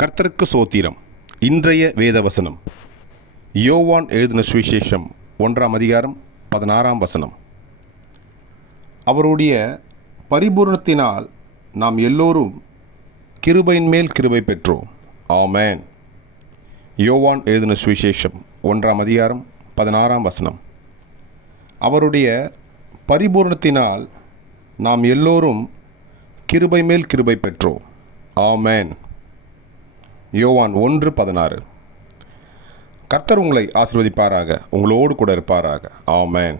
கர்த்தருக்கு சோத்திரம். இன்றைய வேதவசனம் யோவான் எழுதின சுவிசேஷம் 1ஆம் அதிகாரம் 16ஆம் வசனம். அவருடைய பரிபூரணத்தினால் நாம் எல்லோரும் கிருபையின் மேல் கிருபை பெற்றோம். ஆமென். யோவான் எழுதின சுவிசேஷம் 1ஆம் அதிகாரம் 16ஆம் வசனம். அவருடைய பரிபூரணத்தினால் நாம் எல்லோரும் கிருபை மேல் கிருபை பெற்றோம். ஆமென். யோவான் 1:16. கர்த்தர் உங்களை ஆசீர்வதிப்பாராக, உங்களோடு கூட இருப்பாராக. ஆமென்.